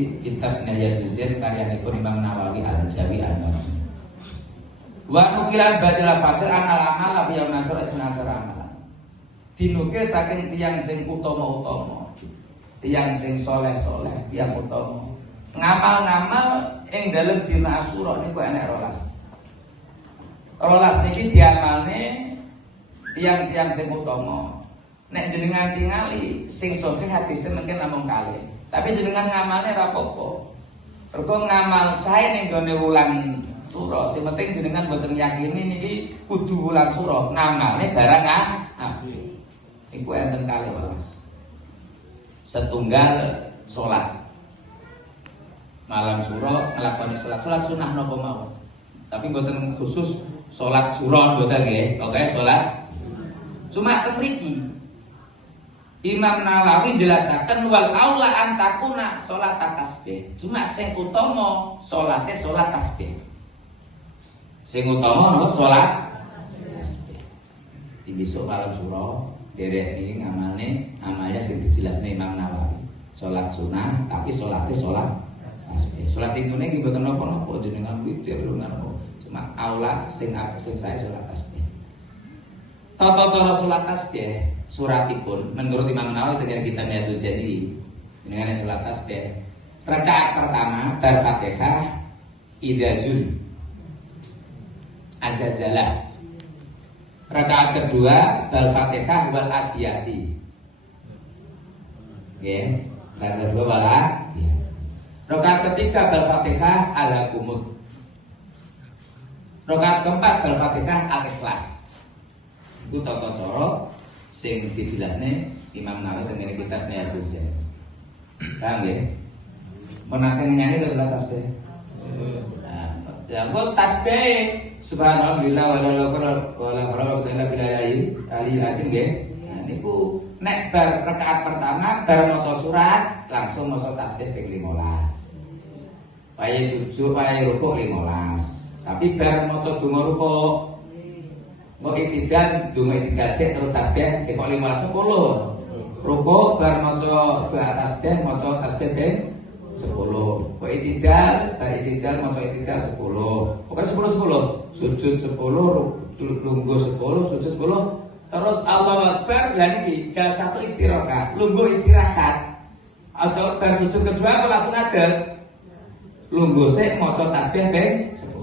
niki kitab Nihayatuz Zain karyanipun Imam Nawawi Al-Jawi An-Nawawi. Wa nukilan badil fadil anal amal fi yaum nasr isnasar amal. Dinukil saking tiyang sing utama-utama, tiyang sing soleh-soleh, tiyang utama. Ngamal-ngamal ing dalem dina Asyura niku enek 12. 12 niki diamalne tiyang-tiyang sing utama. Nek jenengan tingali sing sahih hadise mungkin namung kalih. Tapi jenengan ngamalne ra apa-apa. Mergo ngamal sae ning gone wulan sura, sing penting jenengan mboten yakini niki kudu wulan sura, ngamalne barang apik. Iku enten kalih 12. Setunggal salat. Malam sura nglakoni salat sunah napa mawon. Tapi mboten khusus salat sura mboten nggih. Pokoke salat. Cuma mriki Imam Nawawi jelasaken wal aula antakuna salat tasbih. Cuma sing utama salate salat tasbih. Sing utama napa salat tasbih. Di besok malam sura derek iki amalnya sing dijelasne Imam Nawawi. Salat sunah tapi salate salat tasbih. Salat intune iki mboten napa-napa jenengan witir lunga cuma aula sing saya salat tasbih. Tata cara salat tasbih suratipun menurut Imam Nawawi dengan kitab Nihayatuz Zain iki dengan salat tasbih rakaat pertama bar Fatihah idazul azazalah, rakaat kedua bar Fatihah wal adiyati nggih, rakaat kedua wal adiyati, rakaat ketiga bar Fatihah al-Qumud, rakaat keempat bar Fatihah al-Ikhlas. Iku tata cara sing dijelasne Imam Nawawi teng kitab Nihayatuz Zain. Paham nggih? Menate nyanyi terus salat tasbih. Ya kok tasbih subhanallah wala ilaha illallah nggih. Nah niku nek bar rakaat pertama bar maca surat langsung maca tasbih ping 15. Wae sujud wae rukuk 15. Tapi bar maca donga rukuk kok itidal donga itidal sik terus tasbih kok 15 10. Rukuk bar maca doa tasbih maca tasbih ping 10. Kok itidal bar itidal maca itidal 10. Pokoke 10 10. Sujud 10, lungguh 10, sujud 10. Terus Allahu Akbar lan iki jal satu istirahat, lungguh istirahat. Aja bar sujud kedua apa langsung ada. Lungguh sik maca tasbih ping 10.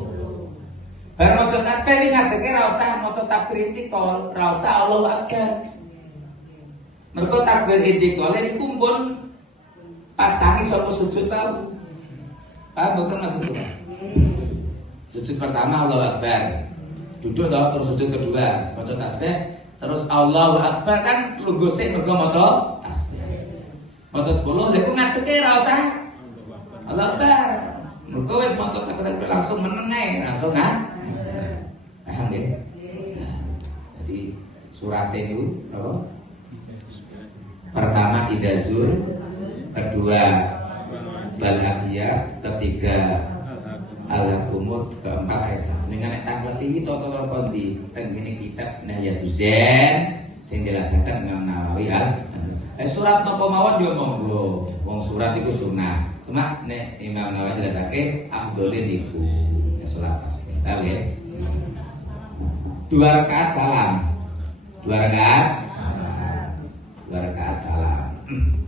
Bar maca tasbih iki ngadeke ra usah maca takbir intikal, ra usah Allahu Akbar. Mergo takbir intikal niku pun pas tangi sapa sujud tau. Paham mboten maksudnya? Sujud pertama Allahu Akbar. Duduk tau terus sujud kedua maca tasbih, terus Allahu Akbar kan lungguh sik mergo maca tasbih. Maca 10 lha iku ngadeke ra usah Allahu Akbar. Mergo wis maca takbir langsung meneng langsung kan. Paham nggih? Jadi surat itu apa? Pertama idazul, kedua Bal-Adiyah, ketiga Al-Qumud, keempat Ikhlas. Dengan nek takleti iki tata kondi teng ngene kitab Nihayatuz Zain sing dijelaskan Imam Nawawi surat napa mawon yo monggo. Wong surat iku sunah. Cuma nek Imam Nawawi jelasake afdhole niku surat tasbih. Paham ya? 2 rakaat salam. 2 rakaat salam.